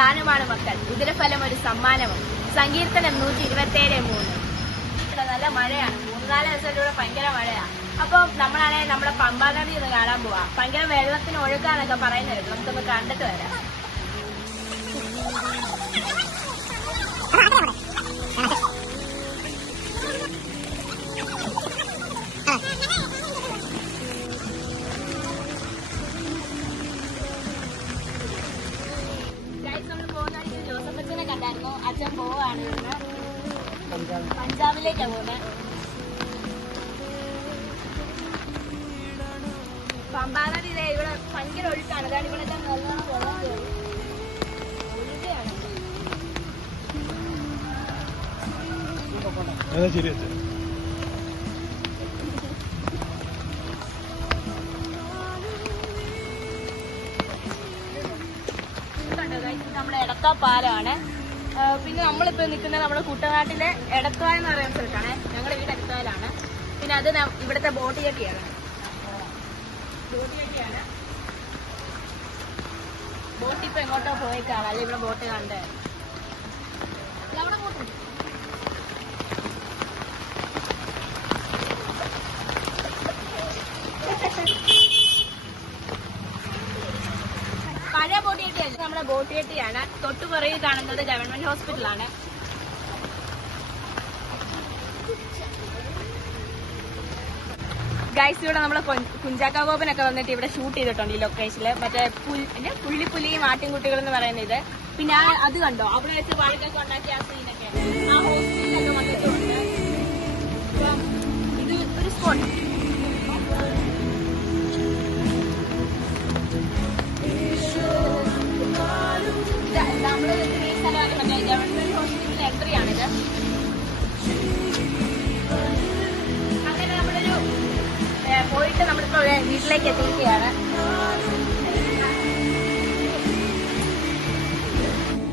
ദാനമാണ് മക്കൾ, ഉദരഫലം ഒരു സമ്മാനവും. സങ്കീർത്തനം 127:3. ഇവിടെ നല്ല മഴയാണ്, 3-4 ദിവസമായിട്ട് ഇവിടെ ഭയങ്കര മഴയാണ്. അപ്പൊ നമ്മളാണെങ്കിൽ നമ്മുടെ പമ്പാ നദി ഒന്ന് കാണാൻ പോവാ. ഭയങ്കര വെള്ളത്തിന് ഒഴുക്കാന്നൊക്കെ പറയുന്നത്, നമുക്കൊന്ന് കണ്ടിട്ട് വരാം. നമ്മൾ പോകുന്ന ജോസഫ് അച്ഛനെ കണ്ടായിരുന്നു. അച്ഛൻ പോവാണ് ഇവിടുന്ന് പഞ്ചാബിലേക്കാണ് പോകുന്നത്. പമ്പാ നദി ഇവിടെ ഭയങ്കര ഒഴുക്കാണ്. അതാണ് ഇവിടെ നല്ലോണം വെള്ളം കയറി ഒഴുകയാണ്. നമ്മുടെ എടത്വ പാലമാണ്. പിന്നെ നമ്മളിപ്പോ നിൽക്കുന്നത് നമ്മുടെ കുട്ടനാട്ടിലെ എടത്വ എന്ന് പറയുന്ന സ്ഥലത്താണ്. ഞങ്ങളുടെ വീട് എടത്വയിലാണ്. പിന്നെ അത് ഇവിടുത്തെ ബോട്ട് ചട്ടിയാണ്. ബോട്ട് ഇപ്പൊ എങ്ങോട്ടോ പോയേക്കാണ്. അല്ലെ ഇവിടെ ബോട്ട് കണ്ട് അവിടെ ബോട്ട് പഴയ ബോട്ട് ചട്ടിയാണ്. നമ്മുടെ ബോട്ട് ചട്ടിയാണ്. തൊട്ടുപുറകിൽ കാണുന്നത് ഗവൺമെന്റ് ഹോസ്പിറ്റലാണ്. ഗൈസ്, ഇവിടെ നമ്മളെ കുഞ്ചാക്ക ബോബനൊക്കെ വന്നിട്ട് ഇവിടെ ഷൂട്ട് ചെയ്തിട്ടുണ്ട് ഈ ലൊക്കേഷനില്. മറ്റേ പുള്ളിപ്പുലിയും ആട്ടിൻകുട്ടികൾ എന്ന് പറയുന്നത്. പിന്നെ അത് കണ്ടോ, അവിടെ വെച്ച് പാഴക്കൊക്കെ ഉണ്ടാക്കിയ ആ സീനൊക്കെ ആ ഹോസ്പിറ്റലൊക്കെ വന്നിട്ടുണ്ട്. ഇത് ഒരു സ്പോട്ട്. നമ്മള് ഈ സ്ഥലമാണ് മറ്റേ ഗവൺമെന്റ് ഹോസ്പിറ്റലിന്റെ എൻട്രി ആണിത്. അങ്ങനെ നമ്മളൊരു പോയിട്ട് നമ്മളിപ്പോ വീട്ടിലേക്ക് എത്തിയിരിക്കുകയാണ്.